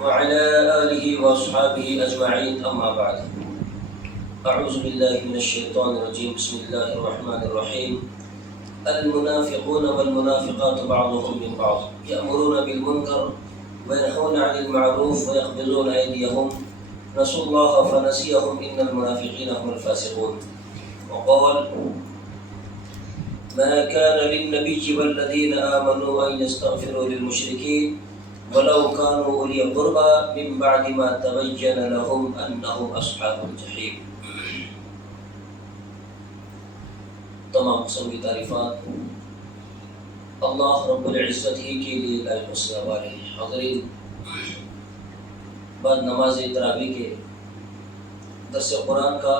وعلى آله وأصحابه أجمعين أما بعد أعوذ بالله من الشيطان الرجيم بسم الله الرحمن الرحيم المنافقون والمنافقات بعضهم من بعض يأمرون بالمنكر وينهون عن المعروف ويقبضون أيديهم نسوا الله فنسيهم إن المنافقين هم الفاسقون وقال ما كان للنبي والذين آمنوا أن يستغفروا للمشركين ولو كانوا أولي قربى من بعد ما تبين لهم أنهم أصحاب الجحيم. تمام قسم کی تعریفات اللہ رب العزت ہی کے لیے لائق و سزاوار ہے. حاضرین، بعد نماز تراویح کے درس قرآن کا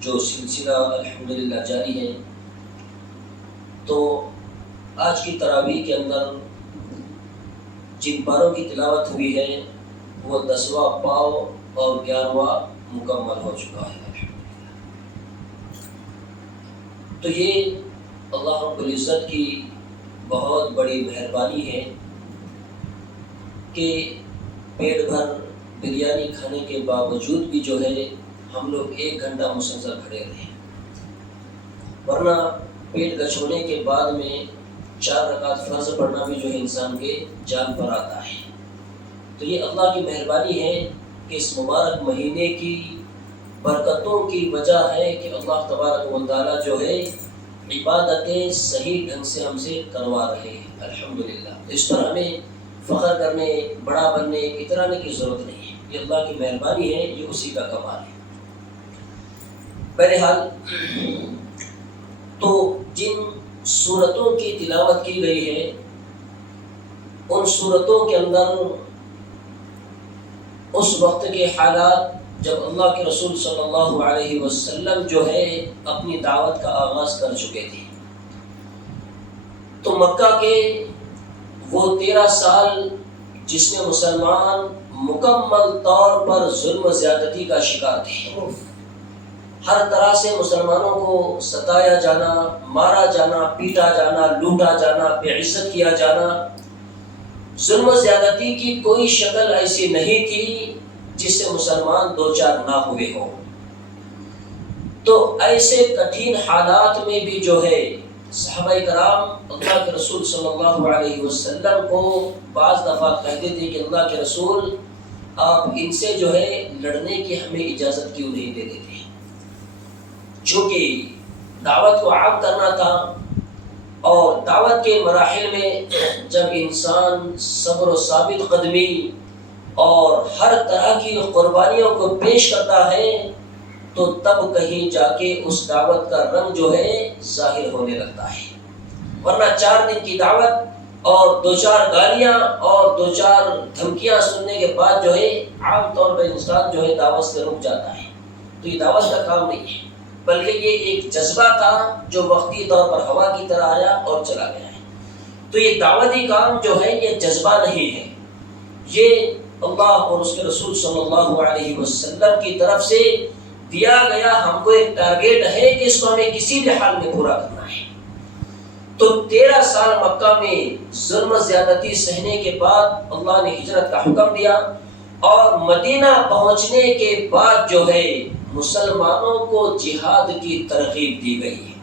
جو سلسلہ الحمدللہ جاری ہے، تو آج کی تراویح کے اندر جن پاروں کی تلاوت ہوئی ہے وہ 10واں پاؤ اور 11واں مکمل ہو چکا ہے. تو یہ اللہ رب العزت کی بہت بڑی مہربانی ہے کہ پیٹ بھر بریانی کھانے کے باوجود بھی جو ہے ہم لوگ 1 گھنٹہ مسلسل کھڑے رہے، ورنہ پیٹ گچھونے کے بعد میں 4 رکعت فرض پڑھنا بھی جو ہے انسان کے جان پر آتا ہے. تو یہ اللہ کی مہربانی ہے کہ اس مبارک مہینے کی برکتوں کی وجہ ہے کہ اللہ تبارک و تعالیٰ جو ہے عبادتیں صحیح ڈھنگ سے ہم سے کروا رہے ہیں. الحمدللہ. اس پر ہمیں فخر کرنے، بڑا بننے، اترانے کی ضرورت نہیں ہے. یہ اللہ کی مہربانی ہے، یہ اسی کا کمال ہے. بہرحال، تو جن سورتوں کی تلاوت کی گئی ہے ان سورتوں کے اندر اس وقت کے حالات جب اللہ کے رسول صلی اللہ علیہ وسلم جو ہے اپنی دعوت کا آغاز کر چکے تھے. تو مکہ کے وہ 13 سال جس میں مسلمان مکمل طور پر ظلم و زیادتی کا شکار تھے. ہر طرح سے مسلمانوں کو ستایا جانا، مارا جانا، پیٹا جانا، لوٹا جانا، بے عزت کیا جانا. ظلم و زیادتی کی کوئی شکل ایسی نہیں تھی جس سے مسلمان دو چار نہ ہوئے ہوں. تو ایسے کٹھن حالات میں بھی جو ہے صحابہ کرام اللہ کے رسول صلی اللہ علیہ وسلم کو بعض دفعہ کہتے تھے کہ اللہ کے رسول، آپ ان سے جو ہے لڑنے کی ہمیں اجازت کیوں نہیں دے دیتے. چونکہ دعوت کو عام کرنا تھا، اور دعوت کے مراحل میں جب انسان صبر و ثابت قدمی اور ہر طرح کی قربانیوں کو پیش کرتا ہے تو تب کہیں جا کے اس دعوت کا رنگ جو ہے ظاہر ہونے لگتا ہے. ورنہ 4 دن کی دعوت اور 2-4 گالیاں اور 2-4 دھمکیاں سننے کے بعد جو ہے عام طور پر انسان جو ہے دعوت سے رک جاتا ہے. تو یہ دعوت کا کام نہیں ہے، بلکہ یہ ایک جذبہ تھا جو وقتی طور پر ہوا کی طرح آیا اور چلا گیا ہے. تو یہ دعوتی کام جو ہے یہ جذبہ نہیں ہے، یہ اللہ اور اس کے رسول صلی اللہ علیہ وسلم کی طرف سے دیا گیا ہم کو ایک ٹارگیٹ ہے کہ اس کو ہمیں کسی بھی حال میں پورا کرنا ہے. تو 13 سال مکہ میں ظلم و زیادتی سہنے کے بعد اللہ نے ہجرت کا حکم دیا، اور مدینہ پہنچنے کے بعد جو ہے مسلمانوں کو جہاد کی ترغیب دی گئی ہے.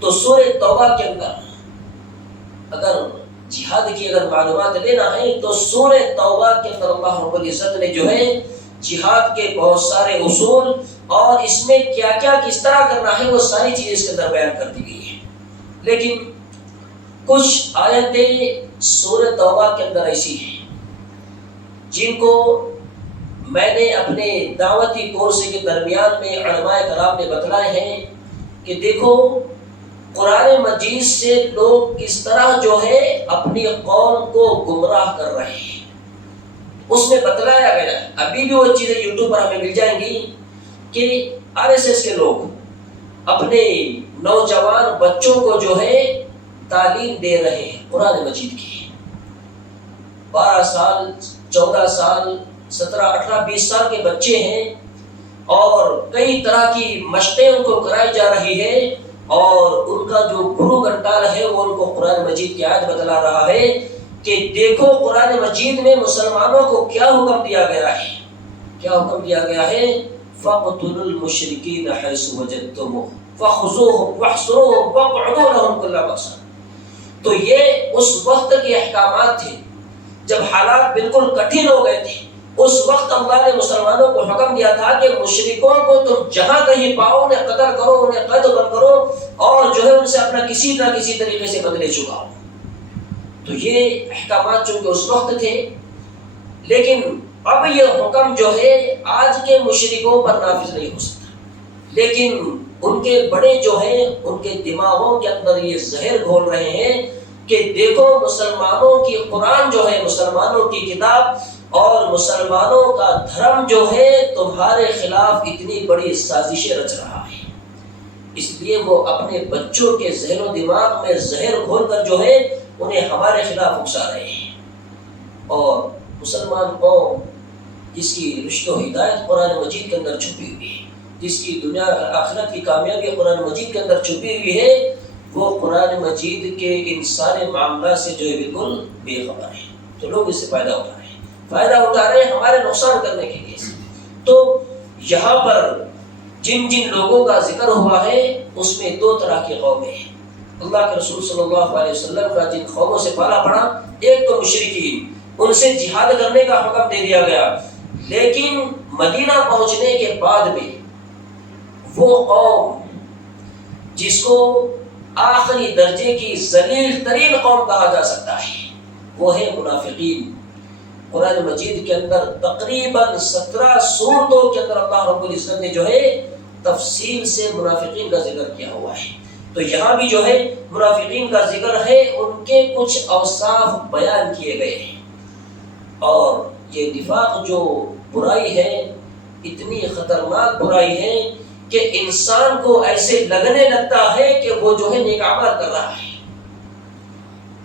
تو سورہ توبہ کے اندر اگر جہاد کی معلومات لینا ہے تو سورہ توبہ کے اندر اللہ رب العزت نے جو ہے جہاد کے بہت سارے اصول اور اس میں کیا کیا کس طرح کرنا ہے وہ ساری چیزیں اس کے اندر بیان کر دی گئی ہیں. لیکن کچھ آیتیں سورہ توبہ کے اندر ایسی ہیں جن کو میں نے اپنے دعوتی کورس کے درمیان میں علماء کرام نے بتلائے ہیں کہ دیکھو قرآن مجید سے لوگ کس طرح جو ہے اپنی قوم کو گمراہ کر رہے ہیں. اس میں بتلایا گیا، ابھی بھی وہ چیزیں یوٹیوب پر ہمیں مل جائیں گی کہ RSS کے لوگ اپنے نوجوان بچوں کو جو ہے تعلیم دے رہے ہیں قرآن مجید کی. 12 سال 14 سال 17 18 20 سال کے بچے ہیں، اور کئی طرح کی مشقیں ان کو کرائی جا رہی ہے، اور ان کا جو گرو گھنٹال ہے وہ ان کو قرآن مجید کی آیت بتلا رہا ہے کہ دیکھو قرآن مجید میں مسلمانوں کو کیا حکم دیا گیا ہے، کیا حکم دیا گیا ہے؟ فَاقْتُلُوا الْمُشْرِكِينَ حَيْثُ وَجَدتُّمُوهُمْ فَخُذُوهُمْ وَاحْصُرُوهُمْ وَاقْعُدُوا لَهُمْ كُلَّ مَرْصَدٍ۔ تو یہ اس وقت کے احکامات تھے جب حالات بالکل کٹھن ہو گئے تھے۔ اس وقت اللہ نے مسلمانوں کو حکم دیا تھا کہ مشرکوں کو تم جہاں کہیں پاؤ انہیں قتل کرو، انہیں قید بند کرو، اور جو ہے ان سے اپنا کسی نہ کسی طریقے سے بدلے چکاؤ۔ تو یہ احکامات چونکہ اس وقت تھے، لیکن اب یہ حکم جو ہے آج کے مشرکوں پر نافذ نہیں ہو سکتا، لیکن ان کے بڑے جو ہیں ان کے دماغوں کے اندر یہ زہر گھول رہے ہیں کہ دیکھو مسلمانوں کی قرآن جو ہے، مسلمانوں کی کتاب اور مسلمانوں کا دھرم جو ہے تمہارے خلاف اتنی بڑی سازشیں رچ رہا ہے۔ اس لیے وہ اپنے بچوں کے ذہن و دماغ میں زہر گھول کر جو ہے انہیں ہمارے خلاف اکسا رہے ہیں۔ اور مسلمان قوم جس کی رشد و ہدایت قرآن مجید کے اندر چھپی ہوئی ہے، جس کی دنیا آخرت کی کامیابی قرآن مجید کے اندر چھپی ہوئی ہے، وہ قرآن مجید کے ان سارے معاملات سے جو ہے بالکل بے خبر ہے۔ تو لوگ اس سے فائدہ اٹھا رہے ہیں ہمارے نقصان کرنے کے لیے۔ تو یہاں پر جن جن لوگوں کا ذکر ہوا ہے اس میں دو طرح کی قومیں ہیں۔ اللہ کے رسول صلی اللہ علیہ وسلم کا جن قوموں سے پالا پڑا، ایک تو مشرکین، ان سے جہاد کرنے کا حکم دے دیا گیا، لیکن مدینہ پہنچنے کے بعد بھی وہ قوم جس کو آخری درجے کی ذلیل ترین قوم کہا جا سکتا ہے وہ ہے منافقین۔ قرآن مجید کے اندر تقریباً 17 سورتوں کے اندر اللہ رب العزت نے جو ہے تفصیل سے منافقین کا ذکر کیا ہوا ہے۔ تو یہاں بھی جو ہے منافقین کا ذکر ہے، ان کے کچھ اوصاف بیان کیے گئے ہیں۔ اور یہ نفاق جو برائی ہے اتنی خطرناک برائی ہے کہ انسان کو ایسے لگنے لگتا ہے کہ وہ جو ہے نیک اعمال کر رہا ہے،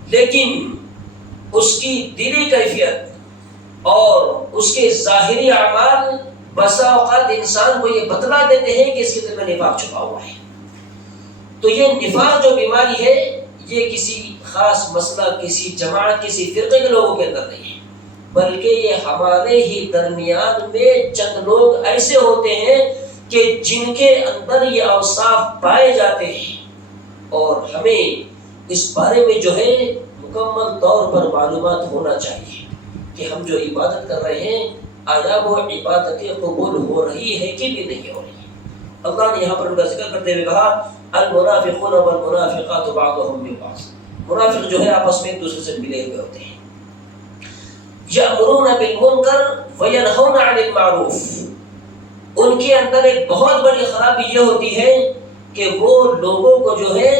لیکن اس کی دلی کیفیت اور اس کے ظاہری اعمال بسا اوقات انسان کو یہ بتلا دیتے ہیں کہ اس کے دل میں نفاق چھپا ہوا ہے۔ تو یہ نفاق جو بیماری ہے یہ کسی خاص مسئلہ، کسی جماعت، کسی فرقے کے لوگوں کے اندر نہیں ہے، بلکہ یہ ہمارے ہی درمیان میں چند لوگ ایسے ہوتے ہیں کہ جن کے اندر یہ اوصاف پائے جاتے ہیں، اور ہمیں اس بارے میں جو ہے مکمل طور پر معلومات ہونا چاہیے کہ ہم جو عبادت کر رہے ہیں آیا وہ عبادت قبول ہو رہی ہے کہ بھی نہیں ہو رہی ہے۔ اللہ نے یہاں پر ان کا ذکر کرتے ہوئے کہا المنافقون والمنافقات بعضهم من بعض، منافق جو ہے آپس میں ایک دوسرے سے ملے ہوئے ہوتے ہیں۔ یأمرون بالمنکر وینہون عن المعروف، ان کے اندر ایک بہت بڑی خرابی یہ ہوتی ہے کہ وہ لوگوں کو جو ہے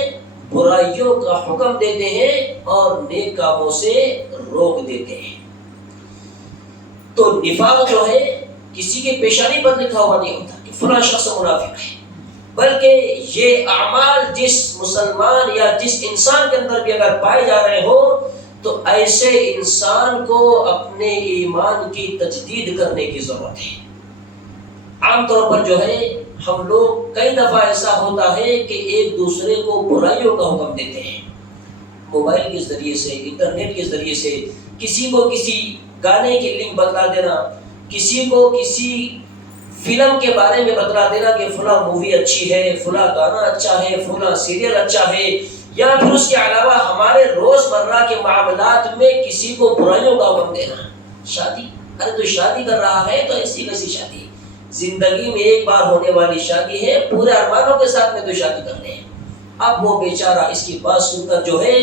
برائیوں کا حکم دیتے ہیں اور نیک کاموں سے روک دیتے ہیں۔ تو نفاق جو ہے کسی کے پیشانی پر لکھا ہوا نہیں ہوتا کہ فلاں شخص منافق ہے، بلکہ یہ اعمال جس مسلمان یا جس انسان کے اندر بھی اگر پائے جا رہے ہو تو ایسے انسان کو اپنے ایمان کی تجدید کرنے کی ضرورت ہے۔ عام طور پر جو ہے ہم لوگ کئی دفعہ ایسا ہوتا ہے کہ ایک دوسرے کو برائیوں کا حکم دیتے ہیں، موبائل کے ذریعے سے، انٹرنیٹ کے ذریعے سے، کسی کو کسی گانے کی لنک بتلا دینا، کسی کو کسی فلم کے بارے میں بتلا دینا کہ فلاں مووی اچھی ہے، فلاں گانا اچھا ہے، فلاں سیریل اچھا ہے، یا پھر اس کے علاوہ ہمارے روزمرہ کے معاملات میں کسی کو برائیوں کا حکم دینا۔ شادی، ارے تو شادی کر رہا ہے تو ایسی کیسی شادی، زندگی میں ایک بار ہونے والی شادی ہے، پورے ارمانوں کے ساتھ میں تو شادی کرنے ہیں۔ اب وہ بیچارہ اس کی بات سن کر جو ہے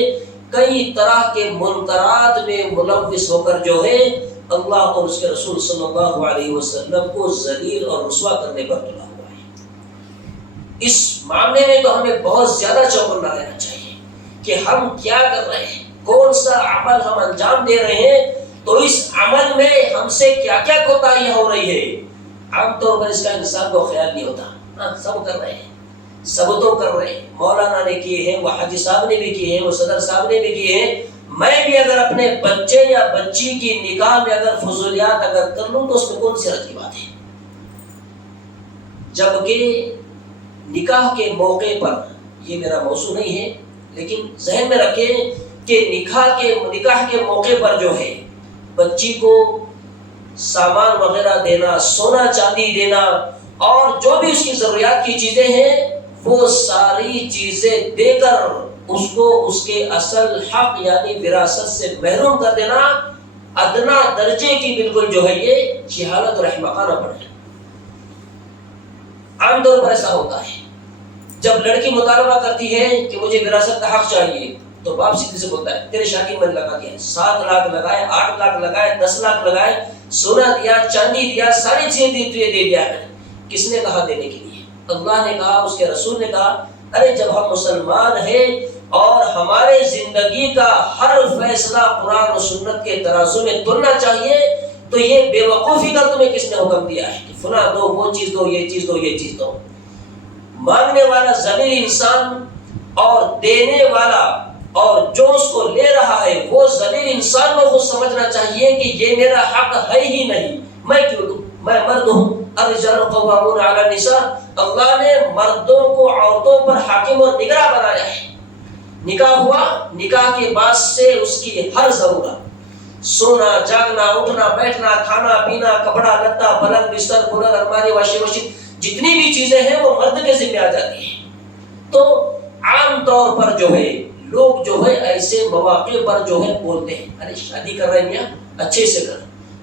کئی طرح کے منکرات میں ملوث ہو کر جو ہے اللہ اور اس کے رسول صلی اللہ علیہ وسلم کو ذلیل اور رسوا کرنے پر تلا ہوا ہے۔ اس معاملے میں تو ہمیں بہت زیادہ چوکنا رہنا چاہیے کہ ہم کیا کر رہے ہیں، کون سا عمل ہم انجام دے رہے ہیں، تو اس عمل میں ہم سے کیا کیا کوتاہیاں ہو رہی ہے۔ عام طور پر اس کا انسان کو خیال نہیں ہوتا، سب کر رہے ہیں، سب تو کر رہے ہیں، مولانا نے کیے ہیں، وہ حاجی صاحب نے بھی کیے ہیں، وہ صدر صاحب نے بھی کیے ہیں، میں بھی اگر اپنے بچے یا بچی کی نکاح میں اگر فضولیات اگر کر لوں تو اس میں کون سی حرج کی بات ہے۔ جبکہ نکاح کے موقع پر، یہ میرا موضوع نہیں ہے لیکن ذہن میں رکھیں کہ نکاح کے موقع پر جو ہے بچی کو سامان وغیرہ دینا، سونا چاندی دینا، اور جو بھی اس کی ضروریات کی چیزیں ہیں وہ ساری چیزیں دے کر اس کو اس کے اصل حق یعنی وراثت سے محروم کر دینا ادنا درجے کی بالکل جو ہے یہ جہالت اور احمقانہ پڑے۔ عام طور پر ایسا ہوتا ہے جب لڑکی مطالبہ کرتی ہے کہ مجھے وراثت کا حق چاہیے تو باپ سیدھے سے بولتا ہے تیرے شادی میں لگا دیا، 7 لاکھ لگائے، 8 لاکھ لگائے، 10 لاکھ لگائے، سونا دیا، چاندی دیا، ساری چیزیں دے دیا ہے۔ کس نے کہا دینے کے لیے؟ اللہ نے کہا، اس کے رسول نے کہا۔ ارے جب ہم مسلمان ہیں اور ہمارے زندگی کا ہر فیصلہ قرآن و سنت کے ترازو میں تلنا چاہیے تو یہ بے وقوفی کا تمہیں کس نے حکم دیا ہے کہ فلاں دو، وہ چیز دو، یہ چیز دو، یہ چیز دو؟ مانگنے والا ذلیل انسان اور دینے والا اور جو اس کو لے رہا ہے وہ ذلیل انسان کو خود سمجھنا چاہیے کہ یہ میرا حق ہے ہی نہیں، میں کیوں دوں؟ میں مرد ہوں، الرجال قوامون علی النساء۔ اللہ نے مردوں کو عورتوں پر حاکم اور نگراں بنایا ہے۔ نکاح ہوا، نکاح کے بعد سے اس کی ہر ضرورت، سونا، جاگنا، اٹھنا، بیٹھنا، کھانا پینا، کپڑا لتا، پلنگ بستر، کولر، الماری، واشنگ مشین، جتنی بھی چیزیں ہیں وہ مرد کے ذمہ آ جاتی ہیں۔ تو عام طور پر جو ہے لوگ جو ہے ایسے مواقع پر جو ہے بولتے ہیں ارے شادی کر رہے ہیں میاں اچھے سے کر،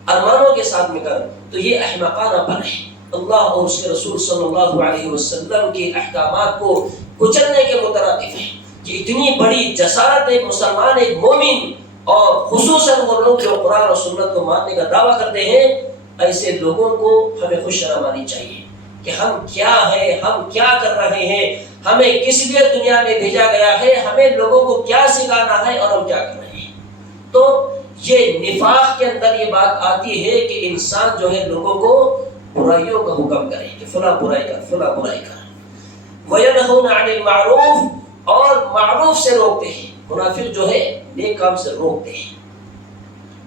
ارمانوں کے ساتھ میں کر، تو یہ احمقانہ پن ہے۔ اللہ اور اس کے رسول صلی اللہ علیہ وسلم کے احکامات کو کچلنے کے مترادف ہے کہ اتنی بڑی جسارت ایک مسلمان، ایک مومن، اور خصوصاً وہ لوگ جو قرآن اور سنت کو ماننے کا دعویٰ کرتے ہیں، ایسے لوگوں کو ہمیں خوش رمانی چاہیے کہ ہم کیا ہے، ہم کیا کر رہے ہیں، ہمیں کس لیے دنیا میں بھیجا گیا ہے، ہمیں لوگوں کو کیا سکھانا ہے اور ہم کیا کر رہے ہیں۔ تو یہ نفاق کے اندر یہ بات آتی ہے کہ انسان جو ہے لوگوں کو برائیوں کا حکم کرے کہ فلاں برائی کر، فلاں برائی کر۔ وَيَنْهُونَ عَنِ الْمَعْرُوفِ، اور معروف سے روکتے ہیں۔ منافق جو ہے نیک کام سے روکتے ہیں۔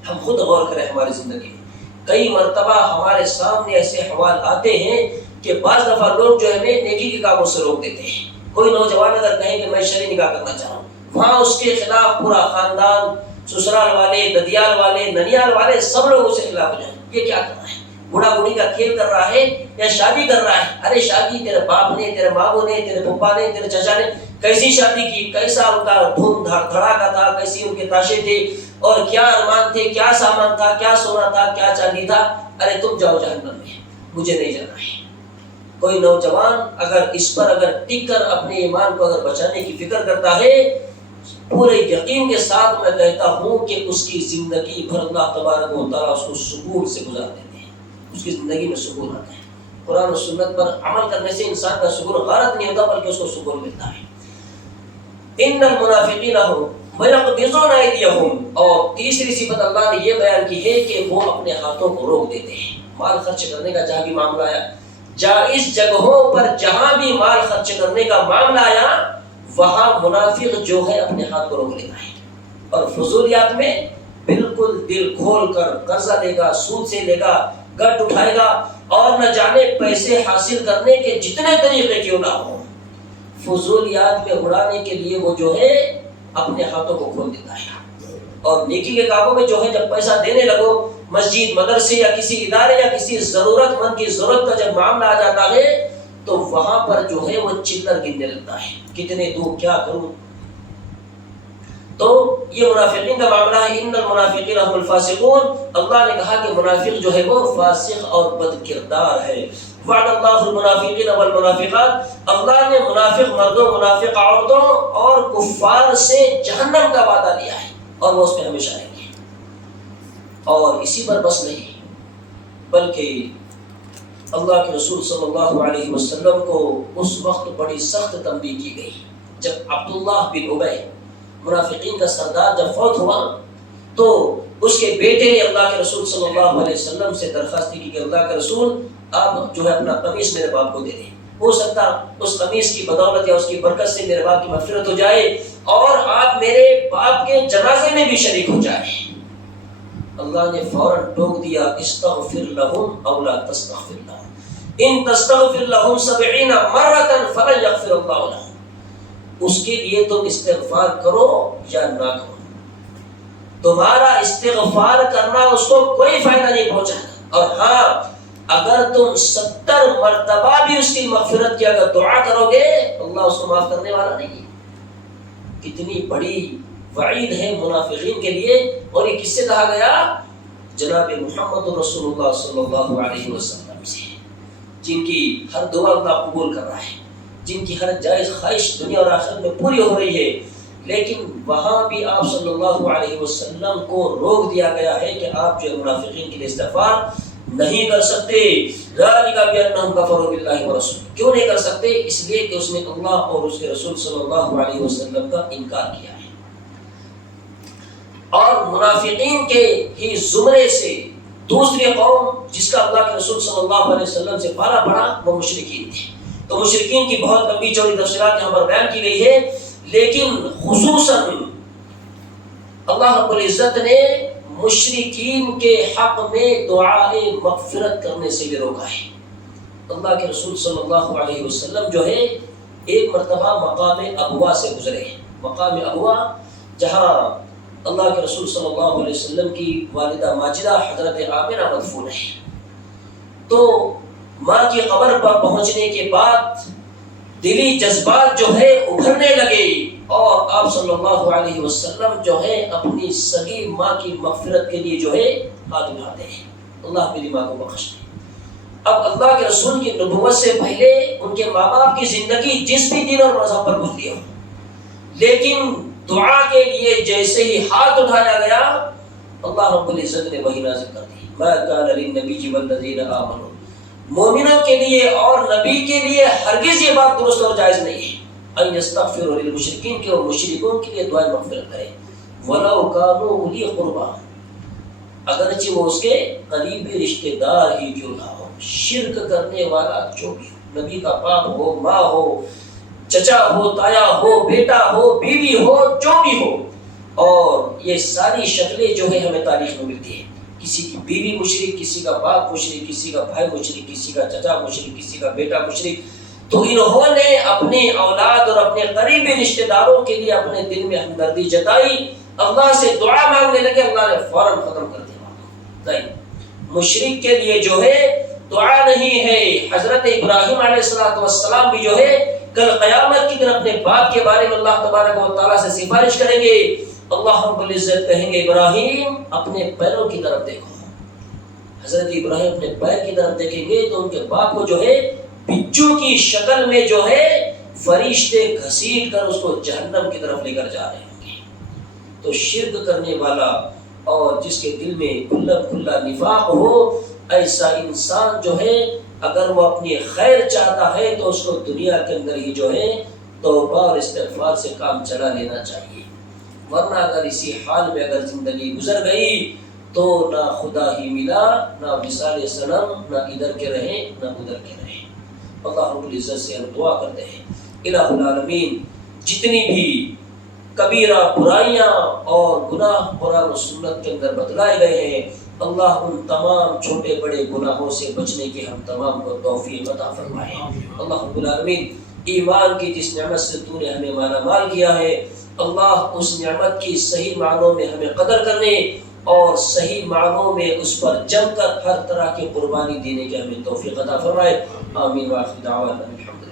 ہم خود غور کریں ہماری زندگی میں، کئی مرتبہ ہمارے سامنے ایسے احوال آتے ہیں کہ بعض دفعہ لوگ جو ہے نیکی کے کاموں سے روک دیتے ہیں۔ کوئی نوجوان اگر کہیں کہ میں شرعی نکاح کرنا چاہوں، وہاں اس کے خلاف پورا خاندان، سسرال والے، ددیال والے، ننیال والے سب لوگ اسے خلاف ہو جائیں۔ یہ کیا کر رہا ہے؟ بوڑھا بوڑھی کا کھیل کر رہا ہے یا شادی کر رہا ہے؟ ارے شادی تیرے باپ نے، تیرے ماموں نے، تیرے پھپھا نے، تیرے چچا نے کیسی شادی کی، کیسا ان کا دھوم دھڑاکا تھا، کیسی ان کے تاشے تھے، اور کیا ارمان تھے، کیا سامان تھا، کیا سونا تھا، کیا چاندی تھا۔ ارے تم جاؤ جہنم میں، مجھے نہیں جانا ہے۔ کوئی نوجوان اس پر ٹک کر اپنے ایمان کو اگر بچانے کی فکر کرتا ہے، پورے یقین کے ساتھ میں کہتا ہوں کہ اس کی زندگی بھر اللہ تبارک و تعالیٰ اس کو سکون سے گزار دیتے ہیں، اس کی زندگی میں سکون آتا ہے۔ قرآن و سنت پر عمل کرنے سے انسان کا سکون غارت نہیں ہوتا بلکہ اس کو سکون ملتا ہے۔ ان المنافقین وَيَقْبِضُونَ أَيْدِيَهُمْ، اور تیسری صفت اللہ نے یہ بیان کی ہے کہ وہ اپنے ہاتھوں کو روک دیتے ہیں۔ مال خرچ کرنے کا جہاں بھی معاملہ آیا، جائز جگہوں پر جہاں بھی مال خرچ کرنے کا معاملہ آیا، وہاں منافق جو ہے اپنے ہاتھ کو روک لیتا ہے، اور فضولیات میں بالکل دل کھول کر قرضہ لے گا، سود سے لے گا، گٹ اٹھائے گا، اور نہ جانے پیسے حاصل کرنے کے جتنے طریقے کیوں نہ ہوں، فضولیات میں اڑانے کے لیے وہ جو ہے اپنے ہاتھوں کو کھول دیتا ہے۔ اور نیکی کے کاموں میں جو ہے جب پیسہ دینے لگو، مسجد، مدرسے یا کسی ادارے یا کسی ضرورت مند کی ضرورت کا جب معاملہ آ جاتا ہے تو وہاں پر جو ہے وہ چلر گننے لگتا ہے، کتنے دوں، کیا کروں۔ تو یہ منافقین کا معاملہ ہے۔ ان المنافقین هم الفاسقون، اللہ نے کہا کہ منافق جو ہے وہ فاسق اور بد کردار ہے۔ وعد اللہ المنافقین والمنافقات، اللہ نے منافق مردوں، منافق عورتوں اور کفار سے جہنم کا وعدہ لیا ہے، اور وہ اس میں ہمیشہ رہیں گے۔ اور اسی پر بس نہیں، بلکہ اللہ کے رسول صلی اللہ علیہ وسلم کو اس وقت بڑی سخت تنبیہ کی گئی جب عبداللہ بن ابی، منافقین کا سردار، جب فوت ہوا تو اس کے بیٹے نے اللہ کے رسول صلی اللہ علیہ وسلم سے درخواست کی کہ اللہ کے رسول آپ جو ہے اپنا قمیص میرے باپ کو دے دیں، ہو سکتا اس قمیص کی بدولت یا اس کی برکت سے میرے باپ کی مغفرت ہو جائے اور آپ میرے باپ کے جنازے میں بھی شریک ہو جائیں۔ اللہ نے فوراً ٹوک دیا، استغفر لہم او لا تستغفر لہم، ان تستغفر لہم 70 مرۃ فلن یغفر اللہ لہم، اس کے لیے تم استغفار کرو یا نہ کرو، تمہارا استغفار کرنا اس کو کوئی فائدہ نہیں پہنچائے گا، اور ہاں اگر تم 70 مرتبہ بھی اس کی مغفرت کی اگر دعا کرو گے اللہ اس کو معاف کرنے والا نہیں ہے۔ کتنی بڑی وعید ہے منافقین کے لیے، اور یہ کس سے کہا گیا؟ جناب محمد رسول اللہ صلی اللہ علیہ وسلم سے، جن کی ہر دعا اللہ قبول کر رہا ہے، جن کی ہر جائز خواہش دنیا اور آخرت میں پوری ہو رہی ہے، لیکن وہاں بھی آپ صلی اللہ علیہ وسلم کو روک دیا گیا ہے کہ آپ جو منافقین کے لیے استغفار نہیں کر سکتے۔ ذالک بانہم کفروا باللہ ورسولہ، کیوں نہیں کر سکتے؟ اس لیے کہ اس نے اللہ اور اس کے رسول صلی اللہ علیہ وسلم کا انکار کیا ہے۔ اور منافقین کے ہی زمرے سے دوسری قوم جس کا اللہ کے رسول صلی اللہ علیہ وسلم سے پالا پڑا وہ مشرکین تھے۔ تو مشرکین کی بہت لمبی چوڑی تفصیلات یہاں پر بیان کی گئی ہے، لیکن خصوصاً اللہ رب العزت نے مشرکین کے حق میں دعائے مغفرت کرنے سے بھی روکا ہے۔ اللہ کے رسول صلی اللہ علیہ وسلم جو ہے ایک مرتبہ مقام ابوا سے گزرے، مقام ابوا جہاں اللہ کے رسول صلی اللہ علیہ وسلم کی والدہ ماجدہ حضرت آمنہ مدفون ہے۔ تو ماں کی قبر پر پہنچنے کے بعد دلی جذبات جو ہے ابھرنے لگے، اور آپ صلی اللہ علیہ وسلم جو ہے اپنی سگی ماں کی مغفرت کے لیے جو ہے ہاتھ اٹھاتے ہیں، اللہ میری ماں کو بخش دے۔ اب اللہ کے رسول کی نبوت سے پہلے ان کے ماں باپ کی زندگی جس بھی دین اور مذہب پر گزری ہو، لیکن دعا کے لیے جیسے ہی ہاتھ اٹھایا گیا اللہ رب العزت نے وحی نازل کر دی، ما کان للنبی والذین آمنوا، مومنوں کے لیے اور نبی کے لیے ہرگز یہ بات درست اور جائز نہیں ہے ان یستغفروا للمشرکین، کہ وہ مشرکوں کے لیے دعائیں مغفرت کریں، ولو کانوا اولی قربا، اگرچہ وہ اس کے قریبی رشتہ دار ہی کیوں نہ ہو، شرک کرنے والا جو بھی ہو، نبی کا باپ ہو، ماں ہو، چچا ہو، تایا ہو، بیٹا ہو، بیوی ہو، جو بھی ہو۔ اور یہ ساری شکلیں جو ہے ہمیں تاریخ میں ملتی ہیں، کسی کی بیوی مشرک، کسی کا باپ مشرک، کسی کا بھائی مشرک، کسی کا چچا مشرک، کسی کا بیٹا مشرک۔ تو انہوں نے اپنی اولاد اور اپنے قریبی رشتہ داروں کے لیے اپنے دل میں ہمدردی جتائی، اللہ سے دعا مانگنے لگے، اللہ نے فوراً ختم کر دیا۔ مشرک کے لیے جو ہے دعا نہیں ہے۔ حضرت ابراہیم علیہ السلام بھی جو ہے کل قیامت کی دن اپنے باپ کے بارے میں اللہ تبارک و تعالیٰ سے سفارش کریں گے، اللہ رب العزت کہیں گے ابراہیم اپنے پیروں کی طرف دیکھو۔ حضرت ابراہیم اپنے پیر کی طرف دیکھیں گے تو ان کے باپ کو جو ہے بچو کی شکل میں جو ہے فرشتے گھسیٹ کر اس کو جہنم کی طرف لے کر جا رہے ہوں گے۔ تو شرک کرنے والا اور جس کے دل میں کھلا نفاق ہو، ایسا انسان جو ہے اگر وہ اپنی خیر چاہتا ہے تو اس کو دنیا کے اندر ہی جو ہے توبہ اور استغفار سے کام چلا لینا چاہیے، ورنہ اگر اسی حال میں اگر زندگی گزر گئی تو نہ خدا ہی ملا، نہ مثال صنم، نہ ادھر کے رہے نہ ادھر کے رہے۔ اللہ رب العزت سے ہم دعا کرتے ہیں الہ العالمین جتنی بھی کبیرہ برائیاں اور گناہ قرآن و سنت کے اندر بتلائے گئے ہیں، اللہ ان تمام چھوٹے بڑے گناہوں سے بچنے کی ہم تمام کو توفیق عطا فرمائے۔ اللہ رب العالمین ایمان کی جس نعمت سے تو نے ہمیں مالا مال کیا ہے، اللہ اس نعمت کی صحیح معنوں میں ہمیں قدر کرنے اور صحیح معنوں میں اس پر جم کر ہر طرح کی قربانی دینے کی ہمیں توفیق عطا فرمائے۔ آمین۔ وآخر دعوانا الحمد للہ۔